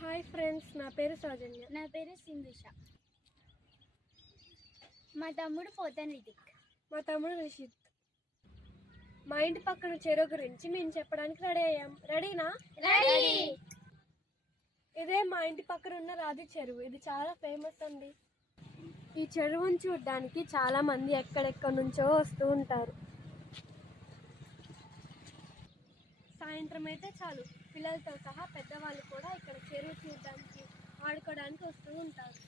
Hi friends, నా పేరు సౌజన్య. నా పేరు సింధుష. మా తమ్ముడు పోతన్ రితిక్. మా తమ్ముడు రిషిత్. మా ఇంటి పక్కన చెరువు గురించి మేము చెప్పడానికి రెడీ అయ్యాం. రెడీనా? రెడీ. ఇదే మా ఇంటి పక్కన ఉన్న రాజు చెరువు. ఇది చాలా ఫేమస్ అండి. ఈ చెరువును చూడడానికి చాలా మంది ఎక్కడెక్కడి నుంచో వస్తూ ఉంటారు. సాయంత్రం అయితే చాలు, పిల్లలతో సహా పెద్దవాళ్ళు కూడా ఇక్కడ చెరువు చూడడానికి, ఆడుకోవడానికి వస్తూ ఉంటారు.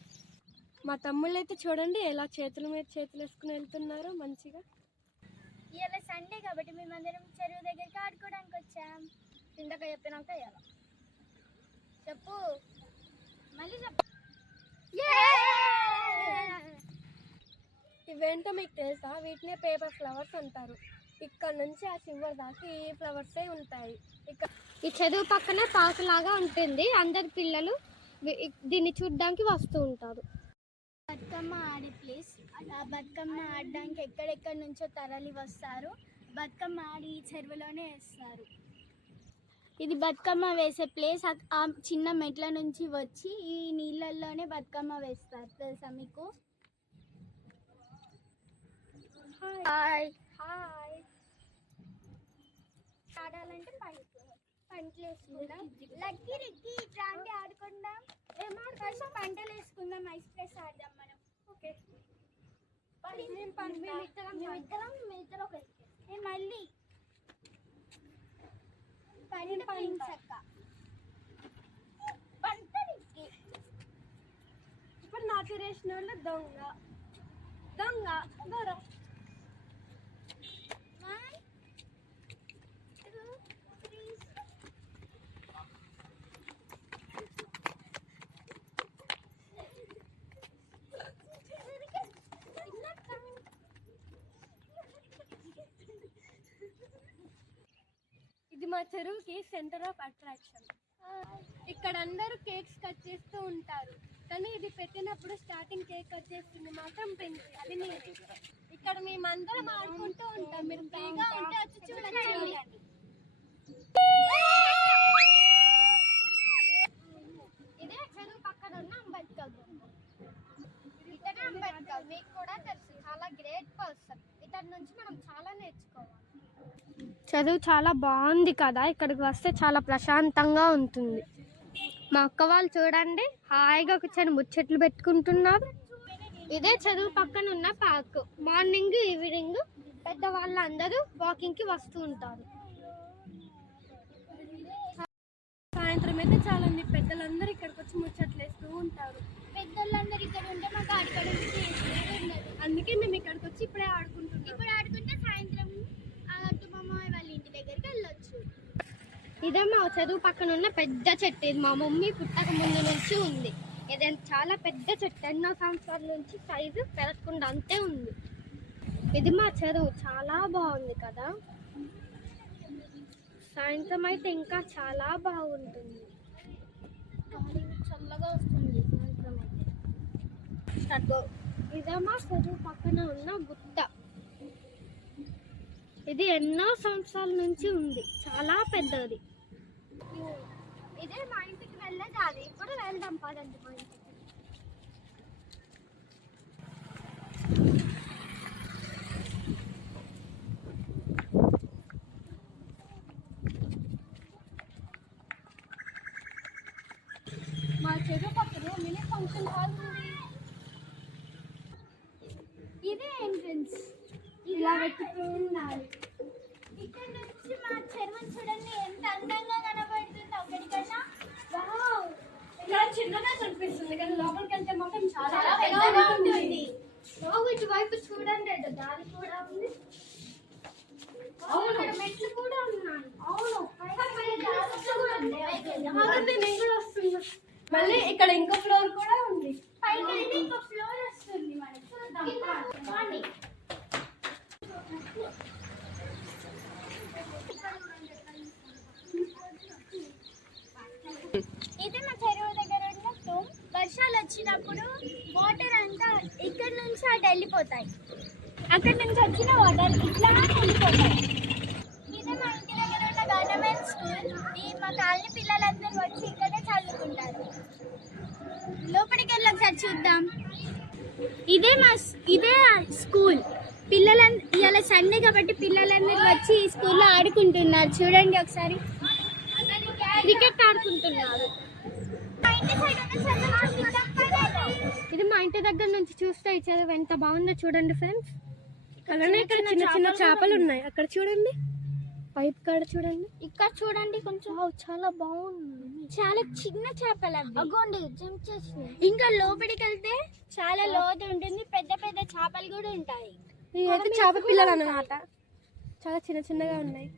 మా తమ్ముళ్ళు అయితే చూడండి ఎలా చేతుల మీద చేతులు వేసుకుని వెళ్తున్నారు మంచిగా. ఇవాళ సండే కాబట్టి మేమందరం చెరువు దగ్గరికి ఆడుకోవడానికి వచ్చాం. ఇందాక చెప్పినాక ఇవాళ చెప్పు, మళ్ళీ చెప్పు. ఇవేంటో మీకు తెలుసా? వీటినే పేపర్ ఫ్లవర్స్ అంటారు. ఇక్కడ నుంచి ఆ చివరి దాకా ఈ ఫ్లవర్సే ఉంటాయి. ఈ చెరువు పక్కనే పార్క్ లాగా ఉంటుంది. అందరి పిల్లలు దీన్ని చూడడానికి వస్తూ ఉంటారు. బతుకమ్మ ఆడే ప్లేస్. ఆ బతుకమ్మ ఆడడానికి ఎక్కడెక్కడి నుంచో తరలి వస్తారు. బతుకమ్మ ఆడి ఈ చెరువులోనే వేస్తారు. ఇది బతుకమ్మ వేసే ప్లేస్. ఆ చిన్న మెట్ల నుంచి వచ్చి ఈ నీళ్ళల్లోనే బతుకమ్మ వేస్తారు. తెలుసా మీకు? Hi hi. ఆడాలంటే పంటలు వేసుకుందాం. లక్కీ రిక్కీ ఇట్లాంటి ఆడుకుందాం. ఫస్ట్ పంటలు వేసుకుందాం. ఐస్ ప్రెస్ ఆడదాం మనం. ఓకే, మళ్ళీ పంచక్క పంటకి. ఇప్పుడు నాకు రేసిన వాళ్ళు దొంగ దొంగ దొర. ఇది మా చెరువుకి సెంటర్ ఆఫ్ అట్రాక్షన్. ఇక్కడ అందరూ కేక్స్ కట్ చేస్తూ ఉంటారు, కానీ ఇది పెట్టినప్పుడు స్టార్టింగ్ కేక్ కట్ చేస్తుంది మాత్రం పెంచి. అది నేను ఇక్కడ మేమందరం ఆడుకుంటూ ఉంటాం. మీరు ఫ్రీగా ఉంటే వచ్చి చూడండి. ఇదే చెరువు పక్కన ఉన్న అంబేద్కర్. ఇతనే అంబేద్కర్. మీకు కూడా తెలుసు, చాలా గ్రేట్ పర్సన్. ఇతని నుంచి మనం చాలా నేర్చుకోవాలి. చదువు చాలా బాగుంది కదా. ఇక్కడికి వస్తే చాలా ప్రశాంతంగా ఉంటుంది. మా అక్క వాళ్ళు చూడండి హాయిగా కూర్చొని ముచ్చట్లు పెట్టుకుంటున్నారు. ఇదే చదువు పక్కన ఉన్న పార్క్. మార్నింగ్ ఈవినింగ్ పెద్దవాళ్ళు అందరూ వాకింగ్కి వస్తూ ఉంటారు. సాయంత్రం అయితే చాలా మంది పెద్దలందరూ ఇక్కడికి వచ్చి ముచ్చట్లు వేస్తూ ఉంటారు. పెద్దలందరూ ఇక్కడ ఉంటే మాకు ఆడుకోవడానికి అందుకే మేము ఇక్కడికి వచ్చి ఇప్పుడే ఆడుకుంటున్నాం. ఇప్పుడు ఆడుకుంటే సాయంత్రం వాళ్ళ ఇంటి దగ్గరికి వెళ్ళొచ్చు. ఇదే మా చదువు పక్కన ఉన్న పెద్ద చెట్టు. ఇది మా మమ్మీ పుట్టక ముందు నుంచి ఉంది. ఇది చాలా పెద్ద చెట్టు. ఎన్నో సంవత్సరాల నుంచి సైజు పెరగకుండా అంతే ఉంది. ఇది మా చెరువు. చాలా బాగుంది కదా. సాయంత్రం అయితే ఇంకా చాలా బాగుంటుంది. చల్లగా వస్తుంది సాయంత్రం అయితే. ఇదే మా చెరువు పక్కన ఉన్న గుట్ట. ఇది ఎన్నో సంవత్సరాల నుంచి ఉంది. చాలా పెద్దది. ఇదే మా ఇంటికి వెళ్ళే దారి. ఇప్పుడు వెళ్దాం పదండి మా ఇంటికి. మా చెరువు పక్కన మినీ ఫంక్షన్ హాల్ ఉంది. ఇదే ఎంట్రన్స్. ఇలా వెతుకుతూ ఉండాలి. ఇక్కడ నుంచి మా చెరువు చూడండి ఎంత అందంగా కనబడుతుంది. ఒకటికన్నా ఇక్కడ చిన్నగా కనిపిస్తుంది, కానీ లోపలికి వెళ్తే మాత్రం చాలా పెద్దగా ఉంటుంది. ఇటువైపు చూడండి, దారి కూడా ఉంది. అవును, మెట్లు కూడా ఉన్నాయి. అవును, మళ్ళీ ఇక్కడ ఇంకో ఫ్లోర్ కూడా ఉంది. పైకి ఇంకో ఫ్లోర్ వస్తుంది. మనకి చూద్దాం. ఇది మా చెరువు దగ్గర ఉన్న టూమ్. వర్షాలు వచ్చినప్పుడు వాటర్ అంతా ఇక్కడ నుంచి అటు వెళ్ళిపోతాయి. అక్కడ నుంచి వచ్చిన వాటర్ ఇట్లా వెళ్ళిపోతాయి. ఇది మా ఇంటి దగ్గర ఉన్న గవర్నమెంట్ స్కూల్. ఈ మా కాలనీ పిల్లలందరూ వచ్చి ఇక్కడే చదువుకుంటారు. ఇదే స్కూల్. ఇవాళ సండే కాబట్టి పిల్లలందరూ వచ్చి ఈ స్కూల్లో ఆడుకుంటున్నారు. చూడండి ఒకసారి, క్రికెట్ ఆడుకుంటున్నారు. ఇది మా ఇంటి దగ్గర నుంచి చూస్తే ఈ చదువు ఎంత బాగుందో చూడండి ఫ్రెండ్స్. అలానే ఇక్కడ చిన్న చిన్న చేపలు ఉన్నాయి. అక్కడ చూడండి, పైప్ కాడ చూడండి. ఇక్కడ చూడండి కొంచెం చాలా బాగుంది. చాలా చిన్న చేపలు అవ్వండి. ఇంకా లోపలికి వెళ్తే చాలా లోతు ఉంటుంది. పెద్ద పెద్ద చేపలు కూడా ఉంటాయి. ఇవైతే చేప పిల్లలు అన్నమాట. చాలా చిన్న చిన్నగా ఉన్నాయి.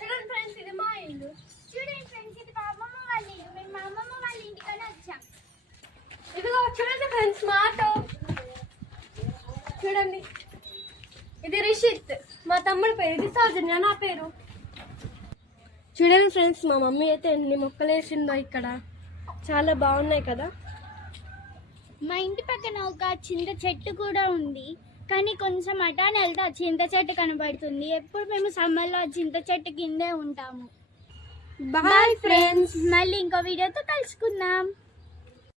చూడండి ఫ్రెండ్స్, ఇది మా ఇల్లు. చూడండి ఫ్రెండ్స్, ఇది మా అమ్మమ్మ వాళ్ళ ఇల్లు. మేము మా అమ్మమ్మ వాళ్ళ ఇంటికనే వచ్చాం. ఇదిగో చూడండి ఫ్రెండ్స్, మా ఆటో చూడండి. ఇది రిషిత్, మా తమ్ముడి పేరు. ఇది సౌజన్య, నా పేరు. చూడండి ఫ్రెండ్స్, మా మమ్మీ అయితే ఎన్ని మొక్కలు వేసిందో ఇక్కడ. చాలా బాగున్నాయి కదా. మా ఇంటి పక్కన ఒక చింత చెట్టు కూడా ఉంది, కానీ కొంచెం అటానే వెళ్తే ఆ చింత చెట్టు కనబడుతుంది. ఎప్పుడు మేము సమ్మర్లో ఆ చింత చెట్టు కిందే ఉంటాము. Bye friends. మళ్ళీ ఇంకో వీడియోతో కలుసుకుందాం.